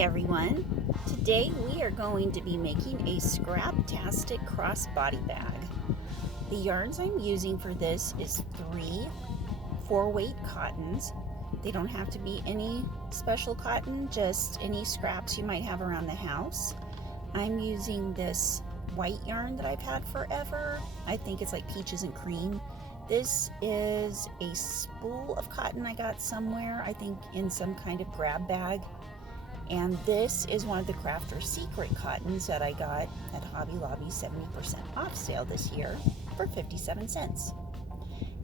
everyone. Today we are going to be making a Scraptastic crossbody bag. The yarns I'm using for this is 3 4-weight cottons. They don't have to be any special cotton, just any scraps you might have around the house. I'm using this white yarn that I've had forever. I think it's like peaches and cream. This is a spool of cotton I got somewhere, I think in some kind of grab bag. And this is one of the Crafter secret cottons that I got at Hobby Lobby's 70% off sale this year for 57 cents.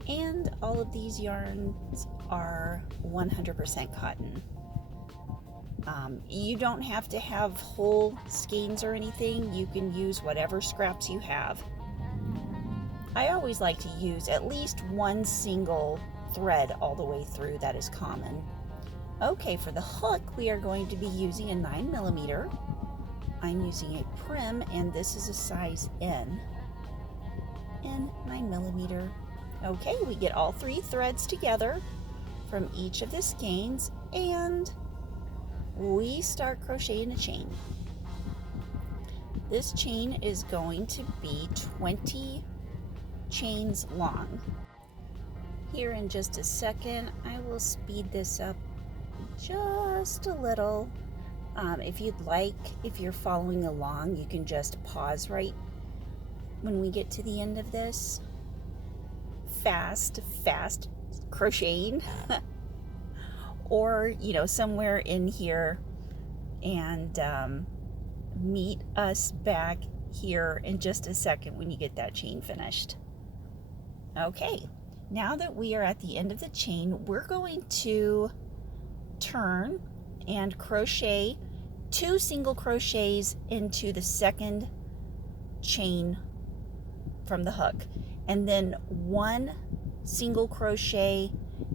And all of these yarns are 100% cotton. You don't have to have whole skeins or anything. You can use whatever scraps you have. I always like to use at least one single thread all the way through. That is common. Okay, for the hook, we are going to be using a 9mm. I'm using a prim, and this is a size N. And 9mm. Okay, we get all 3 threads together from each of the skeins, and we start crocheting a chain. This chain is going to be 20 chains long. Here in just a second, I will speed this up just a little. If you'd like, if you're following along, you can just pause right when we get to the end of this. Fast crocheting. Or, somewhere in here, and meet us back here in just a second when you get that chain finished. Okay, now that we are at the end of the chain, we're going to turn and crochet 2 single crochets into the second chain from the hook, and then 1 single crochet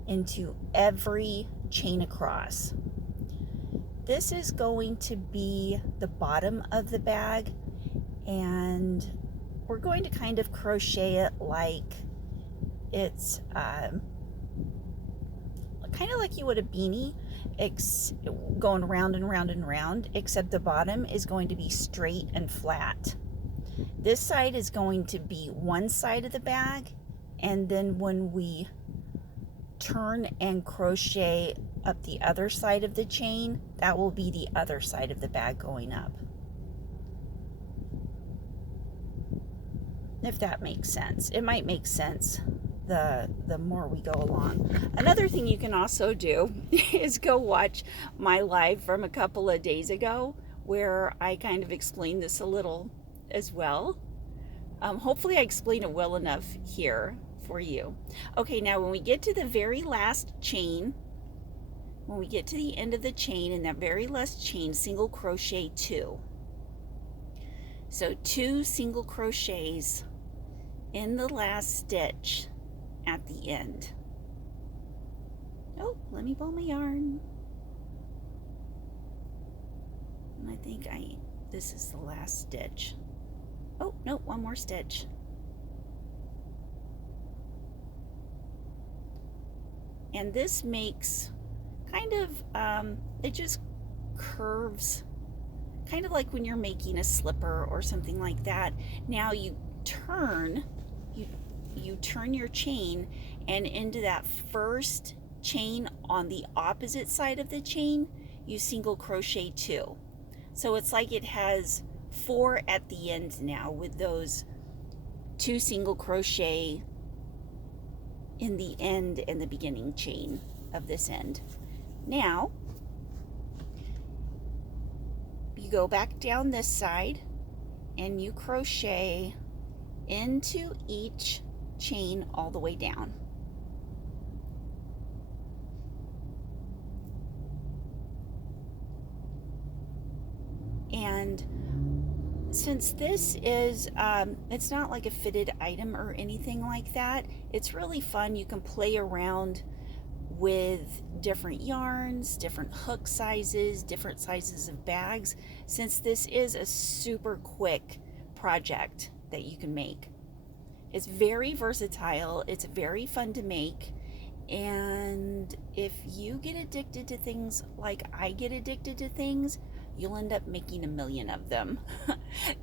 into every chain across. This is going to be the bottom of the bag, and we're going to kind of crochet it like it's kind of like you would a beanie, going round and round and round, except the bottom is going to be straight and flat. This side is going to be one side of the bag, and then when we turn and crochet up the other side of the chain, that will be the other side of the bag going up. If that makes sense. It might make sense the more we go along. Another thing you can also do is go watch my live from a couple of days ago, where I kind of explained this a little as well. Hopefully I explain it well enough here for you. Okay, now when we get to the very last chain, when we get to the end of the chain, in that very last chain, single crochet 2. So 2 single crochets in the last stitch at the end. Oh, let me pull my yarn. And I think this is the last stitch. Oh, no, one more stitch. And this makes kind of, it just curves, kind of like when you're making a slipper or something like that. Now you turn, you turn your chain, and into that first chain on the opposite side of the chain, you single crochet 2. So it's like it has 4 at the end now, with those 2 single crochet in the end and the beginning chain of this end. Now you go back down this side and you crochet into each chain all the way down. And since this is, it's not like a fitted item or anything like that, it's really fun. You can play around with different yarns, different hook sizes, different sizes of bags, since this is a super quick project that you can make. It's very versatile, it's very fun to make, and if you get addicted to things like I get addicted to things, you'll end up making a million of them.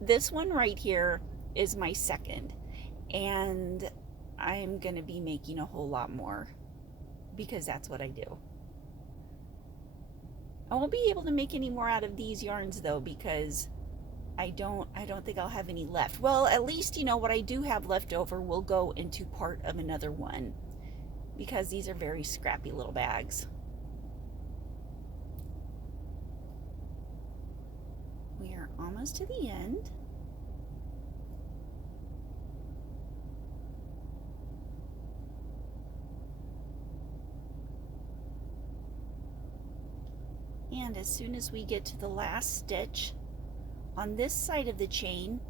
This one right here is my second, and I'm gonna be making a whole lot more because that's what I do. I won't be able to make any more out of these yarns though, because I don't think I'll have any left. Well, at least, you know, what I do have left over will go into part of another one, because these are very scrappy little bags. We are almost to the end. And as soon as we get to the last stitch on this side of the chain,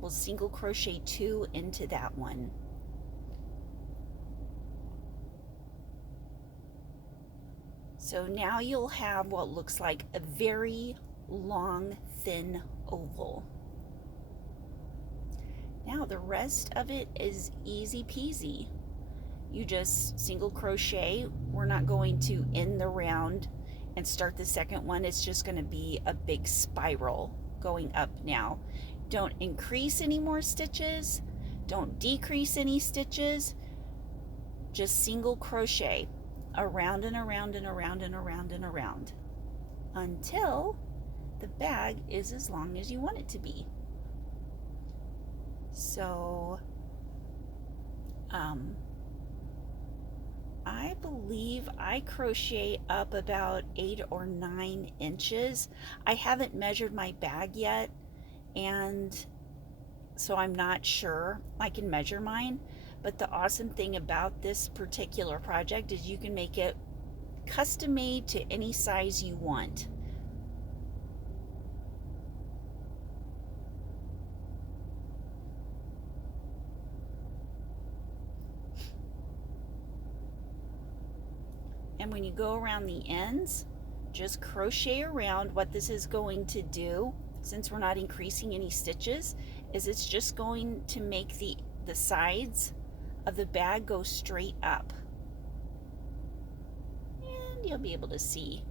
we'll single crochet 2 into that one. So now you'll have what looks like a very long, thin oval. Now the rest of it is easy peasy. You just single crochet. We're not going to end the round and start the second one. It's just going to be a big spiral going up now. Don't increase any more stitches. Don't decrease any stitches. Just single crochet around and around and around and around and around until the bag is as long as you want it to be. So I believe I crochet up about 8 or 9 inches. I haven't measured my bag yet, and so I'm not sure. I can measure mine, but the awesome thing about this particular project is you can make it custom made to any size you want. And when you go around the ends, just crochet around. What this is going to do, since we're not increasing any stitches, is it's just going to make the sides of the bag go straight up. And you'll be able to see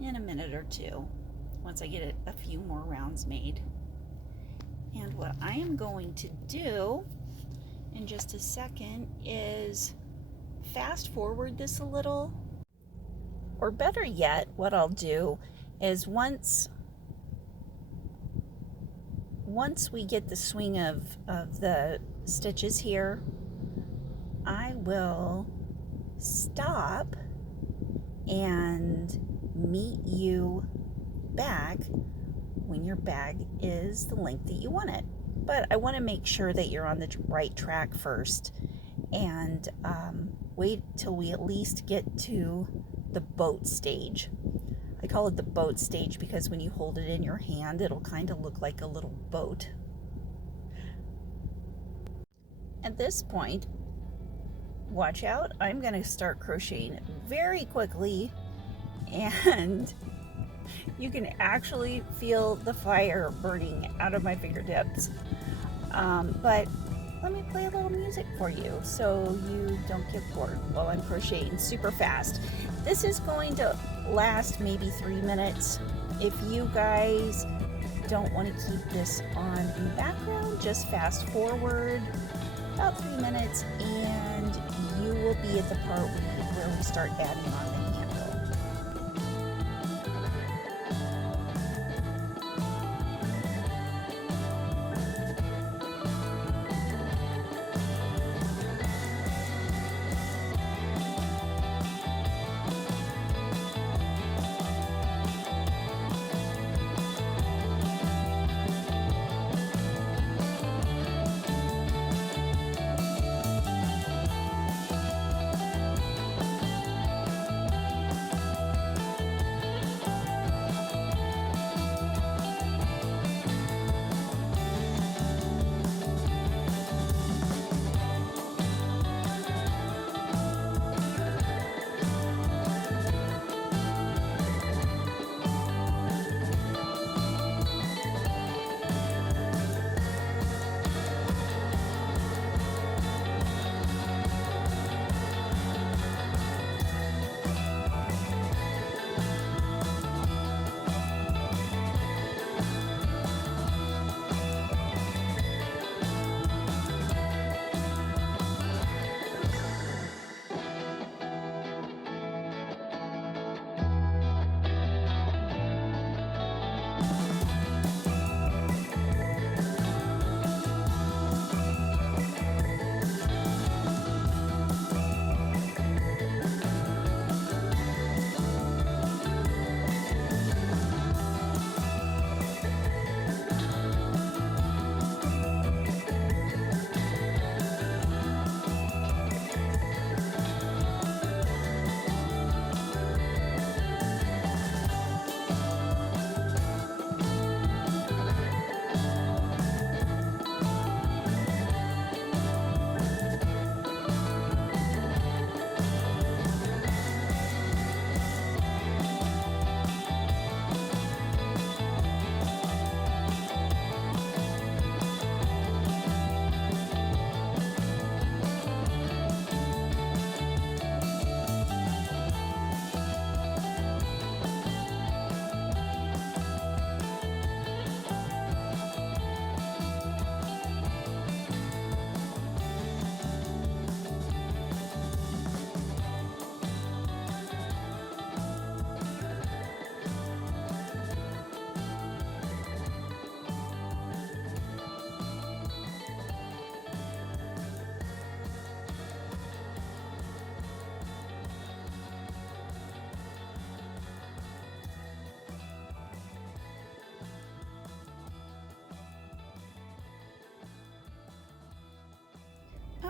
in a minute or two once I get a few more rounds made. And what I am going to do in just a second is fast forward this a little, or better yet, what I'll do is once we get the swing of the stitches here, I will stop and meet you back when your bag is the length that you want it. But I want to make sure that you're on the right track first, and wait till we at least get to the boat stage. I call it the boat stage because when you hold it in your hand, it'll kind of look like a little boat. At this point, watch out, I'm going to start crocheting very quickly, and you can actually feel the fire burning out of my fingertips. But let me play a little music for you so you don't get bored while I'm crocheting super fast. This is going to last maybe 3 minutes. If you guys don't want to keep this on in the background, just fast forward about 3 minutes and you will be at the part where we start adding on the handle.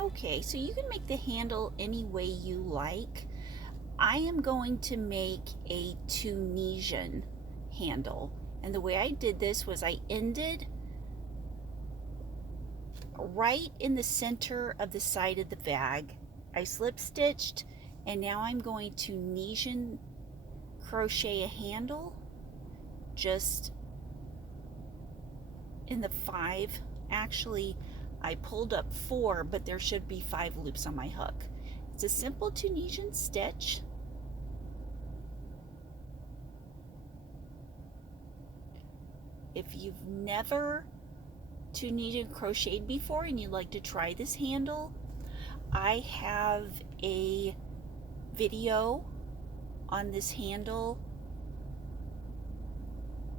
Okay, so you can make the handle any way you like. I am going to make a Tunisian handle, and the way I did this was I ended right in the center of the side of the bag. I slip stitched, and now I'm going to Tunisian crochet a handle just in the 5. Actually, I pulled up 4, but there should be 5 loops on my hook. It's a simple Tunisian stitch. If you've never Tunisian crocheted before and you'd like to try this handle, I have a video on this handle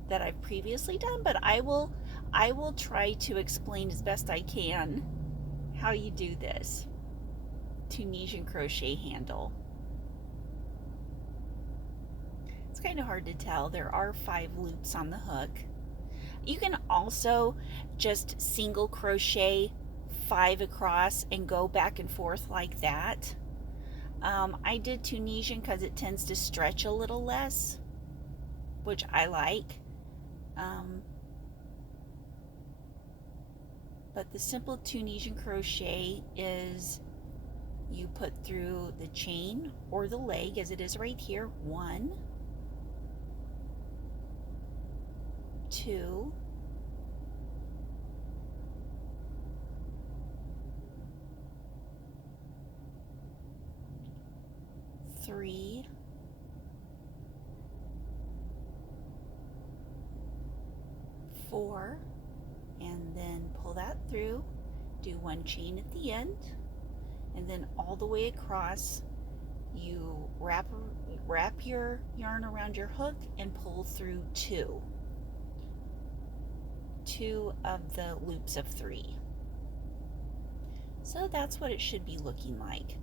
that I've previously done, but I will try to explain as best I can how you do this Tunisian crochet handle. It's kind of hard to tell. There are 5 loops on the hook. You can also just single crochet 5 across and go back and forth like that. I did Tunisian because it tends to stretch a little less, which I like. But the simple Tunisian crochet is you put through the chain or the leg, as it is right here, 1, 2, 3, 4, and then pull that through, do 1 chain at the end, and then all the way across you wrap your yarn around your hook and pull through 2 of the loops of 3. So that's what it should be looking like.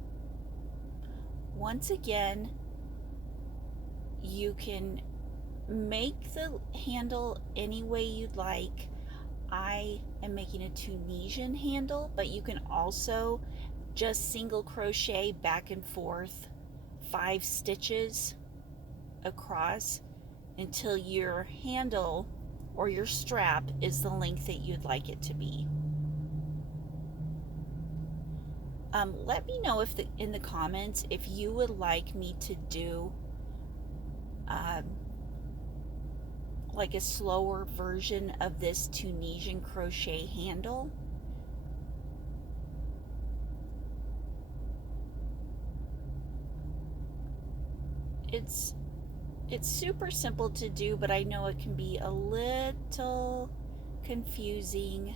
Once again, you can make the handle any way you'd like. I am making a Tunisian handle, but you can also just single crochet back and forth 5 stitches across until your handle or your strap is the length that you'd like it to be. Let me know in the comments if you would like me to do like a slower version of this Tunisian crochet handle. It's super simple to do, but I know it can be a little confusing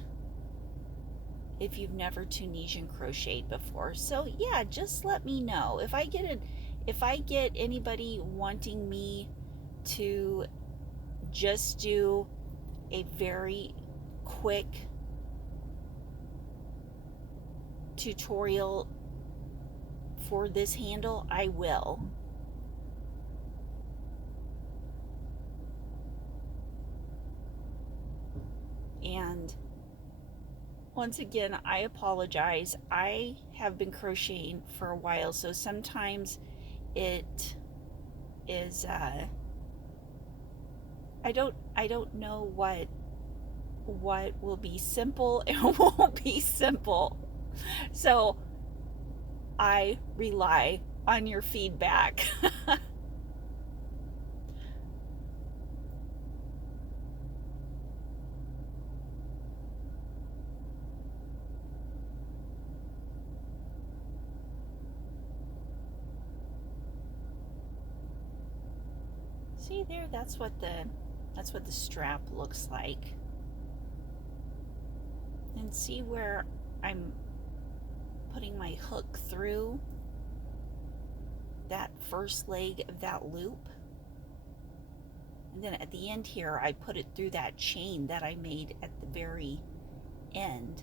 if you've never Tunisian crocheted before. So yeah, just let me know if I get anybody wanting me to just do a very quick tutorial for this handle, I will. And once again, I apologize. I have been crocheting for a while, so sometimes it is I don't know what will be simple and won't be simple. So I rely on your feedback. See there, that's what the strap looks like. And see where I'm putting my hook through that first leg of that loop. And then at the end here, I put it through that chain that I made at the very end.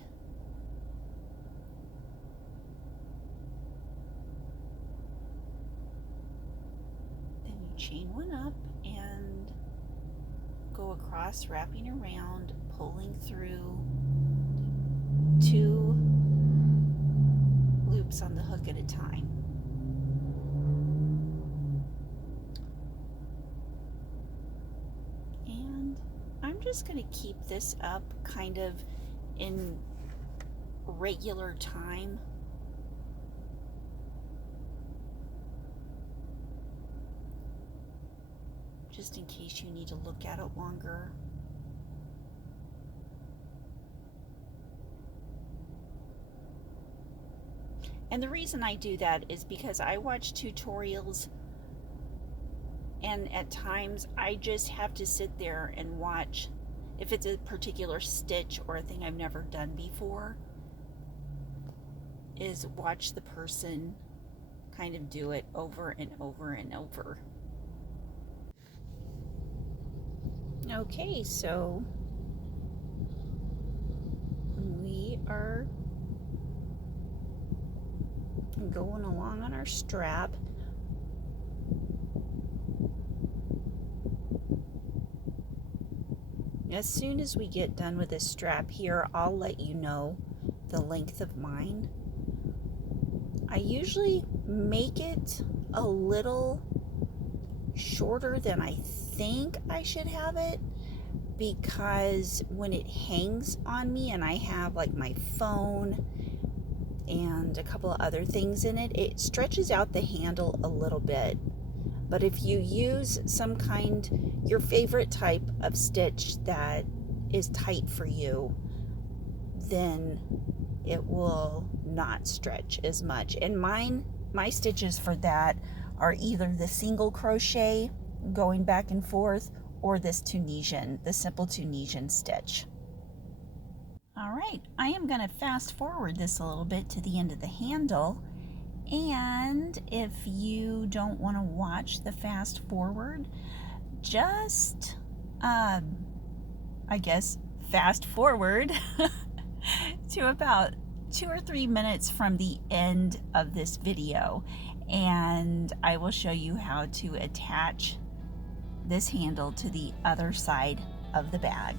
Then you chain one up and go across, wrapping around, pulling through 2 straps on the hook at a time. And I'm just going to keep this up kind of in regular time. Just in case you need to look at it longer. And the reason I do that is because I watch tutorials, and at times I just have to sit there and watch, if it's a particular stitch or a thing I've never done before, is watch the person kind of do it over and over and over. Okay, so we are going along on our strap. As soon as we get done with this strap here, I'll let you know the length of mine. I usually make it a little shorter than I think I should have it, because when it hangs on me and I have like my phone and a couple of other things in it, it stretches out the handle a little bit. But if you use some kind, your favorite type of stitch that is tight for you, then it will not stretch as much. And my stitches for that are either the single crochet going back and forth, or this Tunisian, the simple Tunisian stitch. All right, I am going to fast forward this a little bit to the end of the handle. And if you don't want to watch the fast forward, just, I guess, fast forward to about 2 or 3 minutes from the end of this video, and I will show you how to attach this handle to the other side of the bag.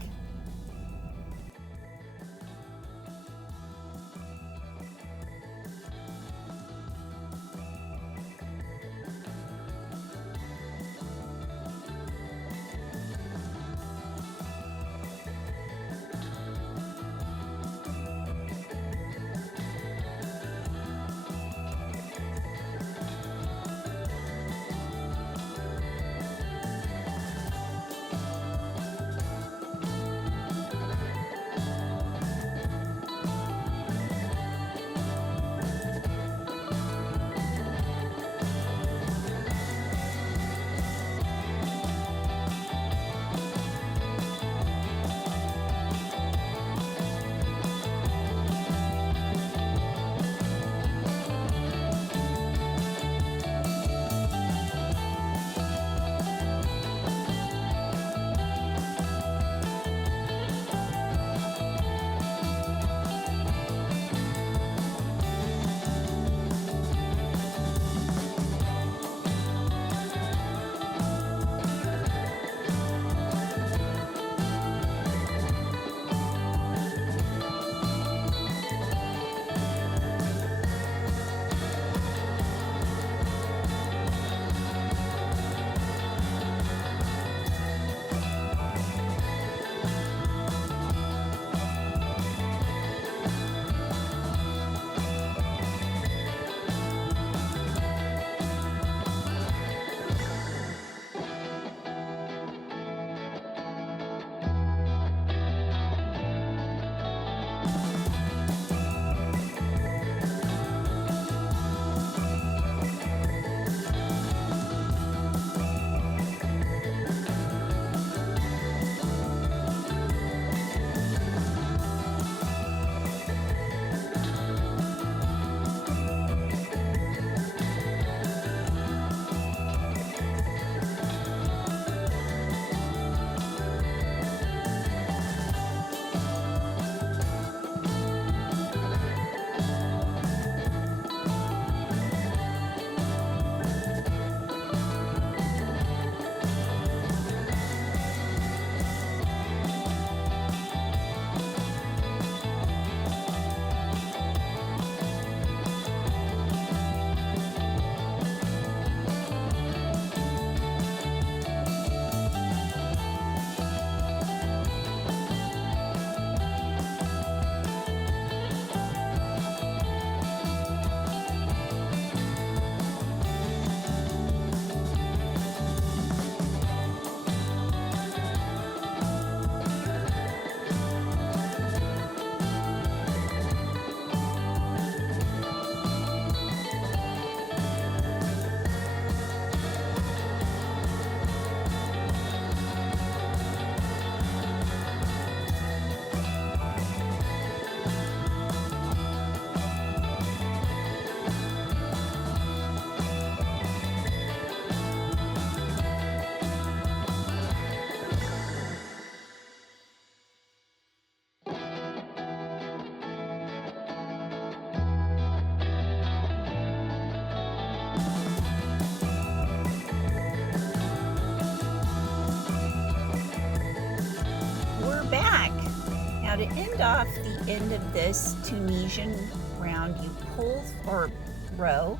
end off the end of this Tunisian round, you pull, or row,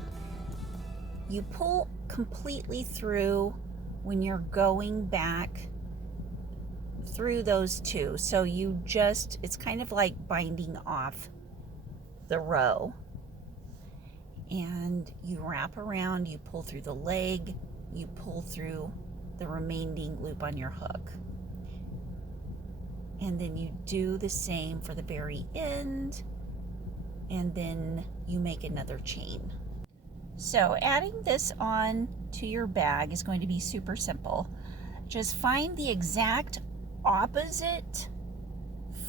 you pull completely through when you're going back through those two. So you just, it's kind of like binding off the row. And you wrap around, you pull through the leg, you pull through the remaining loop on your hook. And then you do the same for the very end, and then you make another chain. So adding this on to your bag is going to be super simple. Just find the exact opposite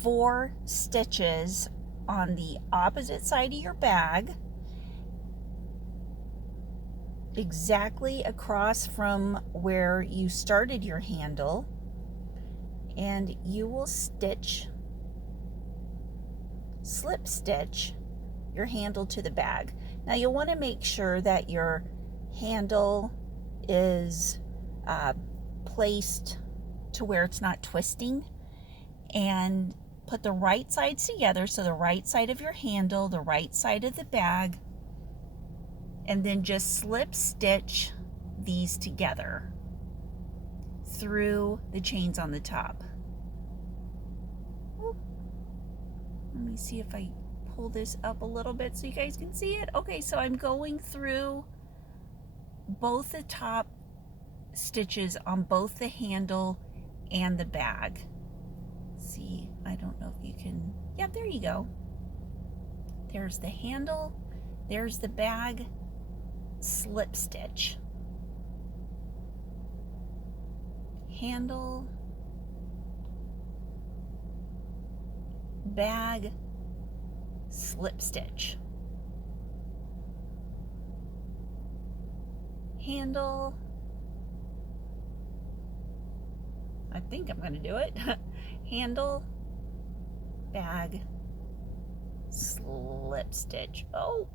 4 stitches on the opposite side of your bag, exactly across from where you started your handle, and you will stitch, slip stitch your handle to the bag. Now you'll want to make sure that your handle is placed to where it's not twisting, and put the right sides together, so the right side of your handle, the right side of the bag, and then just slip stitch these together through the chains on the top. Let me see if I pull this up a little bit so you guys can see it. Okay, so I'm going through both the top stitches on both the handle and the bag. See, I don't know if you can, yeah, there you go. There's the handle, there's the bag, slip stitch. Handle, bag, slip stitch. Handle, I think I'm going to do it. Handle, bag, slip stitch. Oh,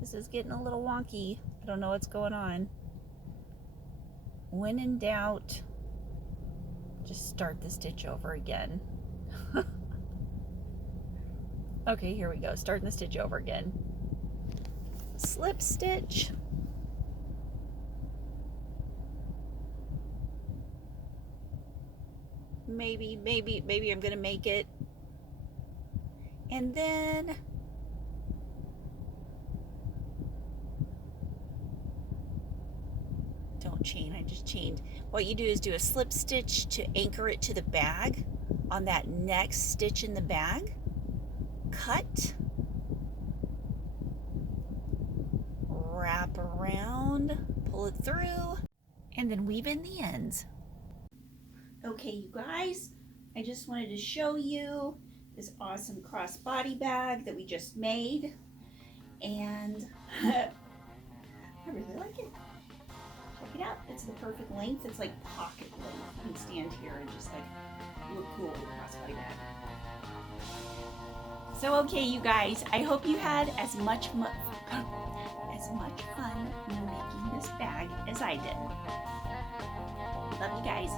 this is getting a little wonky. I don't know what's going on. When in doubt, just start the stitch over again. Okay, here we go. Starting the stitch over again. Slip stitch. Maybe I'm gonna make it. And then don't chain, I just chained. What you do is do a slip stitch to anchor it to the bag on that next stitch in the bag. Cut, wrap around, pull it through, and then weave in the ends. Okay, you guys, I just wanted to show you this awesome crossbody bag that we just made, and I really like it. Check it out. It's the perfect length. It's like pocket length. You can stand here and just like look cool with a crossbody bag. So okay, you guys, I hope you had as much fun making this bag as I did. Love you guys.